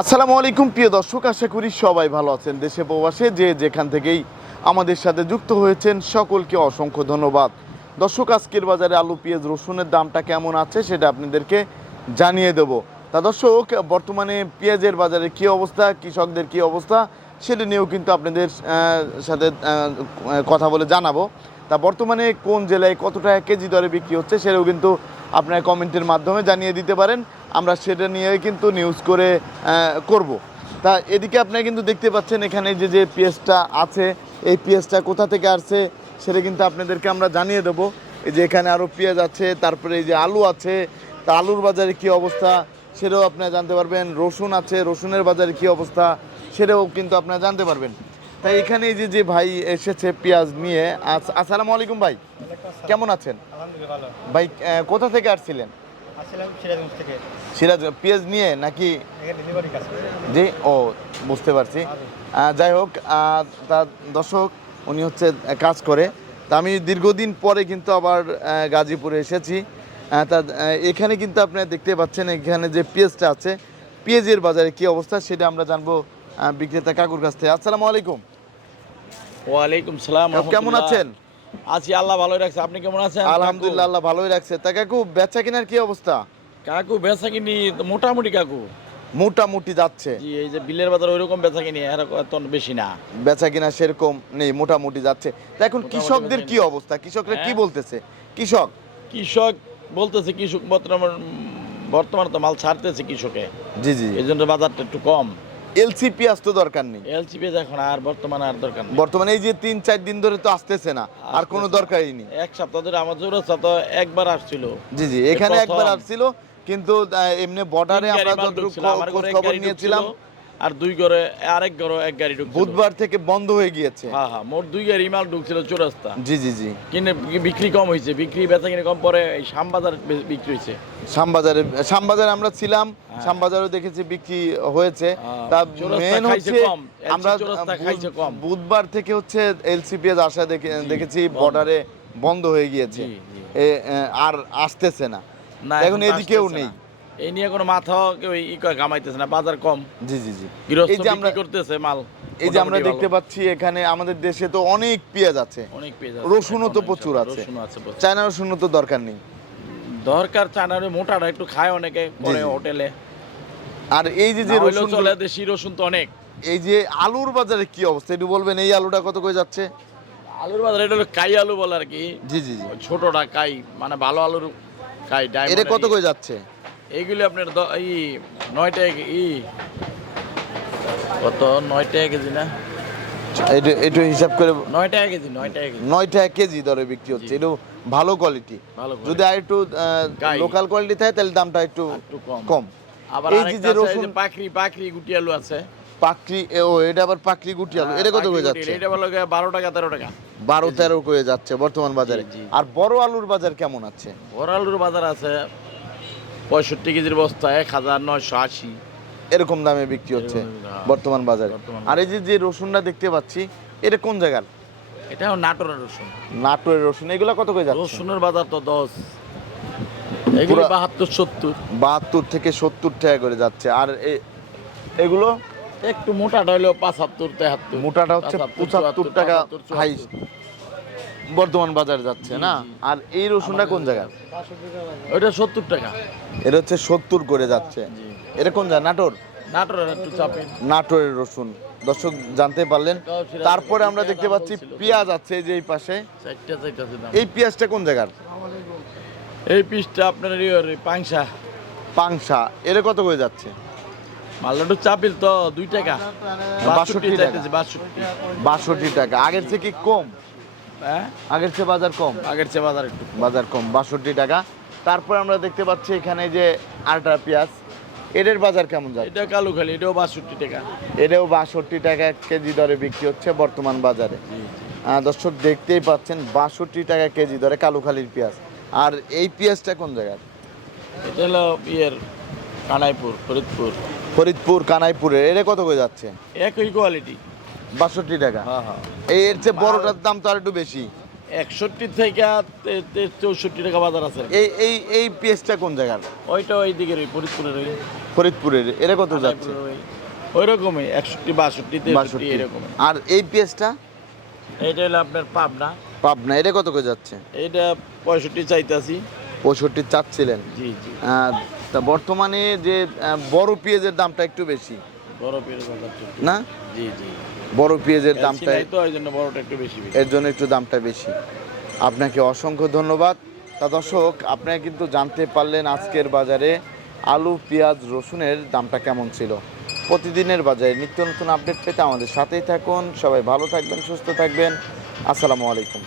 আসসালামু আলাইকুম, প্রিয় দর্শক, আশা করি সবাই ভালো আছেন দেশে প্রবাসে। যে যেখান থেকেই আমাদের সাথে যুক্ত হয়েছেন, সকলকে অসংখ্য ধন্যবাদ। দর্শক, আজকের বাজারে আলু, পেঁয়াজ, রসুনের দামটা কেমন আছে সেটা আপনাদেরকে জানিয়ে দেব। তা দর্শক, বর্তমানে পেঁয়াজের বাজারে কী অবস্থা, কৃষকদের কী অবস্থা, সেটা নিয়েও কিন্তু আপনাদের সাথে কথা বলে জানাব। তা বর্তমানে কোন জেলায় কত টাকা কেজি দরে বিক্রি হচ্ছে, সেটাও কিন্তু আপনারা কমেন্টের মাধ্যমে জানিয়ে দিতে পারেন। আমরা সেটা নিয়ে কিন্তু নিউজ করে করব। তা এদিকে আপনারা কিন্তু দেখতে পাচ্ছেন এখানে যে যে পেঁয়াজটা আছে, এই পেঁয়াজটা কোথা থেকে আসছে সেটা কিন্তু আপনাদেরকে আমরা জানিয়ে দেবো। এই যে এখানে আরও পেঁয়াজ আছে, তারপরে এই যে আলু আছে, তা আলুর বাজারে কি অবস্থা সেটাও আপনারা জানতে পারবেন। রসুন আছে, রসুনের বাজারে কি অবস্থা সেটাও কিন্তু আপনারা জানতে পারবেন। তাই এখানে যে যে ভাই এসেছে পেঁয়াজ নিয়ে, আস- আসসালামু আলাইকুম ভাই। কেমন আছেন? ভাই কোথা থেকে আসছিলেন? আসছিলাম সিরাজগঞ্জ থেকে। সিরাজ পেঁয়াজ নিয়ে নাকি। জি ও বুঝতে পারছি। যাই হোক তার দর্শক উনি হচ্ছে কাজ করে। তা আমি দীর্ঘদিন পরে কিন্তু আবার গাজীপুরে এসেছি। তা এখানে কিন্তু আপনারা দেখতে পাচ্ছেন এখানে যে পেঁয়াজটা আছে পেঁয়াজের বাজারে কি অবস্থা সেটা আমরা জানব বিক্রেতা কাকুর কাছ থেকে। আসসালামু আলাইকুম। ওয়ালাইকুম সালাম কেমন আছেন? আছি আল্লাহ ভালোই রাখছে। আপনি কেমন আছেন? আলহামদুলিল্লাহ আল্লাহ ভালোই রাখছে। তা কাকু বেচা কেনার কি অবস্থা? কাকু? বেচা কিনি মোটামুটি কাকু। মোটামুটি যাচ্ছে। জি এই যে বিলের বাজার ওইরকম বেচা কিনি এত বেশি না। বেচা কিনা সেরকম নেই মোটামুটি যাচ্ছে। তা এখন কৃষকদের কি অবস্থা? কৃষকরা কি হ্যাঁ? বলতেছে? কৃষক? কৃষক বলতেছে কৃষক বর্তমান বর্তমানে তো মাল ছাড়তেছে কৃষকে। জি জি। এই জন্য বাজারটা একটু কম। এলসি পেঁয়াজ তো দরকার নেই। এলসিপি এখন আর বর্তমানে আর দরকার নেই। বর্তমানে এই যে তিন চার দিন ধরে তো আসতেছে না আর কোনো দরকারই নেই। এক সপ্তাহ ধরে আমার জোরস্তা তো একবার আসছিল। জি জি এখানে একবার আসছিল কিন্তু এমনি বর্ডারে আমরা যতটুকু খবর নিয়েছিলাম আর দুই ঘরে আরেক ঘরে এক গাড়ি ঢুকছিল। বুধবার থেকে বন্ধ হয়ে গিয়েছে। হ্যাঁ হ্যাঁ মোট দুই গাড়ি মাল ঢুকছিল চোরাস্তা। জি জি জি। কিনে বিক্রি কম হয়েছে বিক্রি বেচা কিনে কম পরে এই শ্যামবাজার বিক্রি হয়েছে। শ্যামবাজারে শ্যামবাজারে আমরা ছিলাম শ্যামবাজারও দেখেছি বিক্রি হয়েছে। হ্যাঁ, তা মেন হচ্ছে আমরা চৌরাস্তা খাইছে কম। বুধবার থেকে হচ্ছে এলসিপিএস আসা দেখে দেখেছি বর্ডারে বন্ধ হয়ে গিয়েছে। আর আসতেছে না। না এখন এদিকেও নেই। এই নিয়ে কোনো মাথা কেউ ই করে কামাইতেছে না বাজার কম। জি জি জি। এই যে আমরা করতেছে মাল এই যে আমরা দেখতে পাচ্ছি এখানে আমাদের দেশে তো অনেক পেঁয়াজ আছে। অনেক পেয়ে রসুনও তো প্রচুর আছে। চায়না রসুনও তো দরকার নেই। দরকার চানারে মোটাটা একটু খায় অনেকে জি। হোটেলে। আর এই যে যে রসুন চলে দেশি রসুন তো অনেক। এই যে আলুর বাজারে কি অবস্থা? একটু বলবেন এই আলুটা কত করে যাচ্ছে? আলুর বাজার এটা হলো কাই আলু বলে আর কি। জি জি জি। ছোটটা কাই মানে ভালো আলুর কাই এটা কত করে যাচ্ছে? এইগুলি আপনার দ- এই নয় টাকা ই। কত? নয় টাকা কেজি না? এটা একটু হিসাব করে নয় টাকা কেজি নয় টাকা কেজি। নয় টাকা কেজি দরে বিক্রি হচ্ছে। এটা ভালো কোয়ালিটি যদি আর একটু লোকাল কোয়ালিটি থাকে তাহলে দামটা একটু একটু কম। কম। আবার এই যে রসুন গুটি আলু আছে। পাকড়ি ও এটা আবার পাকড়ি গুটি আলু। এটা কত পাখরি যাচ্ছে? এটা বলো গিয়ে বারো টাকা তেরো টাকা। বারো তেরো করে যাচ্ছে বর্তমান বাজারে। আর বড় আলুর বাজার কেমন আছে? বড় আলুর বাজার আছে পঁয়ষট্টি কেজির বস্তা এক হাজার নয়শো আশি। এরকম দামে বিক্রি হচ্ছে। বর্তমান বাজারে। আর এই যে যে রসুনটা দেখতে পাচ্ছি এটা কোন জায়গার? এটা নাটোরের রসুন। নাটোরের রসুন। এগুলো কত করে যাচ্ছে? রসুনের বাজার তো দশ। এগুলো বাহাত্তর সত্তর। বাহাত্তর থেকে সত্তর টাকা করে যাচ্ছে। আর এগুলো? একটু মোটাটা হইল পাঁচাত্তর তেহাত্তর। মোটাটা হচ্ছে পঁচাত্তর টাকা হাই বর্তমান বাজারে যাচ্ছে না? আর এই রসুনটা কোন জায়গার? ওইটা সত্তর টাকা। এটা হচ্ছে সত্তর করে যাচ্ছে। এটা কোন জায়গা? নাটোর? নাটোরের একটু চাপেন নাটোরের রসুন। দর্শক জানতে পারলেন। তারপরে আমরা দেখতে পাচ্ছি পেঁয়াজ আছে এই যে এই পাশে। এই পেঁয়াজটা কোন জায়গার? এই পিসটা আপনার ইয়ে পাংশা। পাংশা। এর কত করে যাচ্ছে? মালটা চাপিল তো দুই টাকা। বাষট্টি টাকা। বাষট্টি টাকা। আগের থেকে কম। আগের চেয়ে বাজার কম। আগের চেয়ে বাজার একটু বাজার কম বাষট্টি টাকা। তারপর আমরা দেখতে পাচ্ছি এখানে যে আলট্রা পেঁয়াজ। এদের বাজার কেমন যায় এটা কালু খালি এটাও বাষট্টি টাকা। এটাও বাষট্টি টাকা কেজি দরে বিক্রি হচ্ছে বর্তমান বাজারে। দর্শক দেখতেই পাচ্ছেন বাষট্টি টাকা কেজি দরে কালুখালির পেঁয়াজ। আর এই পেঁয়াজটা কোন জায়গার? এটা হলো ইয়ের কানাইপুর ফরিদপুর। ফরিদপুর কানাইপুরে এটা কত করে যাচ্ছে? একই কোয়ালিটি বাষট্টি টাকা। হ্যাঁ হ্যাঁ। এই এর চেয়ে বড়টার দাম তো আর একটু বেশি। একষট্টি থেকে চৌষট্টি টাকা বাজার আছে। এই এই এই পেঁয়াজটা কোন জায়গার? ওইটা ওই দিকের ওই ফরিদপুরের ওই। ফরিদপুরের। এরা কত যাচ্ছে? ওই। রকমই একষট্টি বাষট্টি বাষট্টি। এরকম আর এই পেঁয়াজটা এটা হলো আপনার পাবনা। পাবনা। এটা কত করে যাচ্ছে? এইটা পঁয়ষট্টি চাইতাছি। পঁয়ষট্টি চাচ্ছিলেন। জি জি। তা বর্তমানে যে বড় পেঁয়াজের দামটা একটু বেশি। না? জি জি। বড় পেঁয়াজের দামটা এর জন্য একটু দামটা বেশি। আপনাকে অসংখ্য ধন্যবাদ। তা দর্শক আপনারা কিন্তু জানতে পারলেন আজকের বাজারে আলু পেঁয়াজ রসুনের দামটা কেমন ছিল। প্রতিদিনের বাজারে নিত্য নতুন আপডেট পেতে আমাদের সাথেই থাকুন। সবাই ভালো থাকবেন সুস্থ থাকবেন। আসসালামু আলাইকুম।